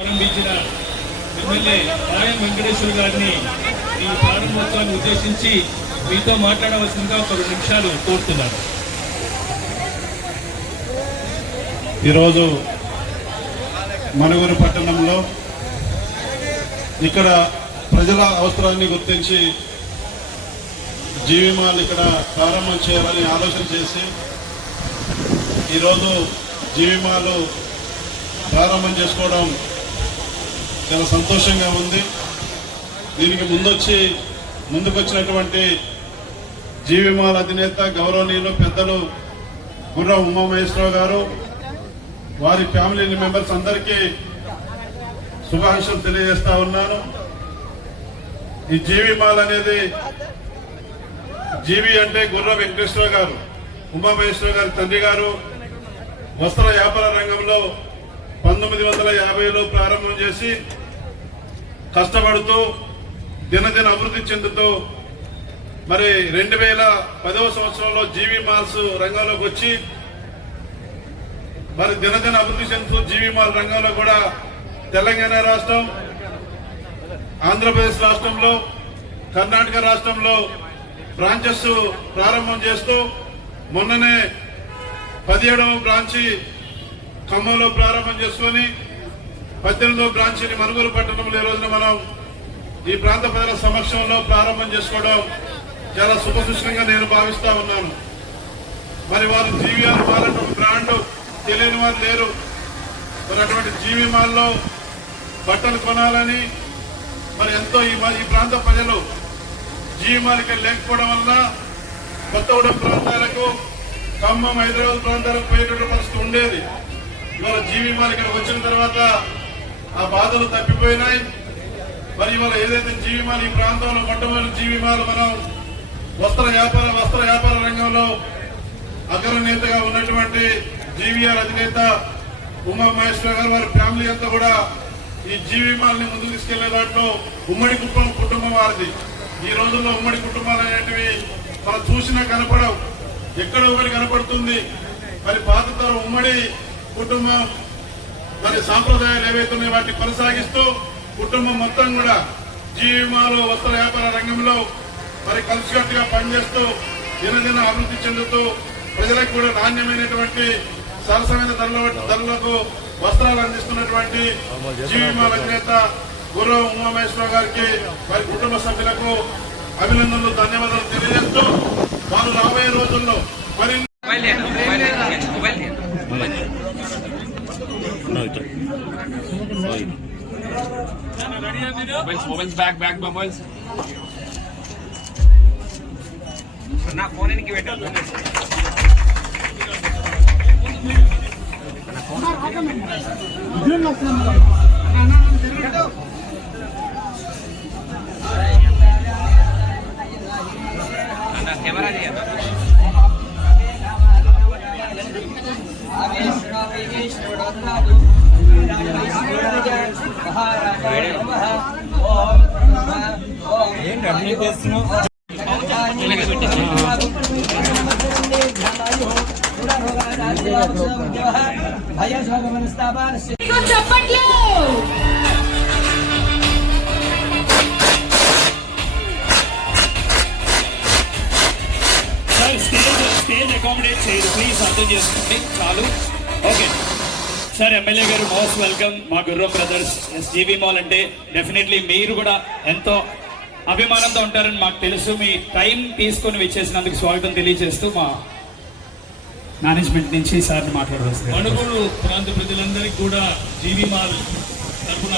ప్రారంభించిన ఎమ్మెల్యే ఆయం వెంకటేశ్వర గారిని ఈ ప్రారంభోత్సవాన్ని ఉద్దేశించి మీతో మాట్లాడవలసిందిగా ఒక 2 నిమిషాలు కోరుతున్నాను. ఈరోజు మనుగూరు పట్టణంలో ఇక్కడ ప్రజల అవసరాన్ని గుర్తించి జీవిమాల్ ఇక్కడ ప్రారంభం చేయాలని ఆలోచన చేసి ఈరోజు జీవిమాలు ప్రారంభం చేసుకోవడం చాలా సంతోషంగా ఉంది. దీనికి ముందుకొచ్చినటువంటి జీవిమాల్ అధినేత గౌరవనీయులు పెద్దలు గుర్రం ఉమామహేశ్వరరావు గారు, వారి ఫ్యామిలీ మెంబర్స్ అందరికీ శుభాకాంక్షలు తెలియజేస్తా ఉన్నాను. ఈ జీవిమాల్ అనేది జీవి అంటే గుర్రం వెంకటేశ్వర గారు, ఉమామహేశ్వర గారి తండ్రి గారు వస్త్ర వ్యాపార రంగంలో 1950లో ప్రారంభం చేసి కష్టపడుతూ దినదిన అభివృద్ధి చెందుతూ మరి 2010వ సంవత్సరంలో జీవి మాల్స్ రంగంలోకి వచ్చి మరి దినదిన అభివృద్ధి చెందుతూ జీవి మాల్ రంగంలో కూడా తెలంగాణ రాష్ట్రం, ఆంధ్రప్రదేశ్ రాష్ట్రంలో, కర్ణాటక రాష్ట్రంలో బ్రాంచెస్ ప్రారంభం చేస్తూ మొన్ననే 17వ బ్రాంచి ఖమ్మంలో ప్రారంభం చేసుకొని 18వ బ్రాంచిని మనుగోలు పట్టణంలో ఈ రోజున మనం ఈ ప్రాంత ప్రజల సమక్షంలో ప్రారంభం చేసుకోవడం చాలా శుభసూచనంగా నేను భావిస్తా ఉన్నాను. మరి వారు జీవీఆర్ మాల్ అంటే బ్రాండ్ తెలియని వారు లేరు. మరి అటువంటి జీవి మాల్లో బట్టలు కొనాలని మరి ఎంతో ఈ ప్రాంత ప్రజలు జీవి మాల్కి లేకపోవడం వల్ల కొత్తగూడెం ప్రాంతాలకు, ఖమ్మం, హైదరాబాద్ ప్రాంతాలకు పోయేటువంటి పరిస్థితి ఉండేది. ఇవాళ జీవి మాల్ ఇక్కడ వచ్చిన తర్వాత ఆ బాధలు తప్పిపోయినాయి. మరి ఇవాళ ఏదైతే జీవి మాల్ ఈ ప్రాంతంలో మొట్టమొదటి జీవి మాల్ మనం వస్త్ర వ్యాపార రంగంలో అగ్రనేతగా ఉన్నటువంటి జీవీఆర్ అధినేత ఉమామహేశ్వర గారు, వారి ఫ్యామిలీ అంతా కూడా ఈ జీవి మాల్ ని ముందుకు తీసుకెళ్లే దాంట్లో ఉమ్మడి కుటుంబం వారిది. ఈ రోజుల్లో ఉమ్మడి కుటుంబాలు అనేటివి మనం చూసినా కనపడవు, ఎక్కడ ఒకటి కనపడుతుంది. మరి పాత తరం ఉమ్మడి కుటుంబం మరి సాంప్రదాయాలు ఏవైతున్నాయో వాటిని కొనసాగిస్తూ కుటుంబం మొత్తం కూడా జీవి మాల్ వస్త్ర వ్యాపార రంగంలో మరి కలిసికట్టుగా పనిచేస్తూ దినదిన అభివృద్ధి చెందుతూ ప్రజలకు కూడా నాణ్యమైనటువంటి సరసమైన ధరలకు వస్త్రాలు అందిస్తున్నటువంటి జీవి మాల్ అధినేత గుర్రం ఉమామహేశ్వర గారికి, వారి కుటుంబ సభ్యులకు అభినందనలు, ధన్యవాదాలు తెలియజేస్తూ వారు రాబోయే రోజుల్లో మరి మొబైల్స్ బ్యాక్ మొబైల్స్ నా ఫోన్ ఎనికి పెట్టాలి. కెమెరా ఏంటి చేస్తున్నావు? చెప్పట్లేదు. స్టేజ్ అకామిడేట్ చేయదు, ప్లీజ్ అర్థం చేసుకోండి, చాలు. ఓకే సార్, ఎమ్మెల్యే గారు మోస్ట్ వెల్కమ్. మా గుర్రం బ్రదర్స్ జీవి మాల్ అంటే డెఫినెట్లీ మీరు కూడా ఎంతో అభిమానంతో ఉంటారని మాకు తెలుసు. మీ టైం తీసుకొని విచ్చేసినందుకు స్వాగతం తెలియజేస్తూ మా మేనేజ్మెంట్ నుంచి సార్ని మాట్లాడవలసింది. మణుగూరు ప్రాంత ప్రజలందరికీ కూడా జీవి మాల్ తరఫున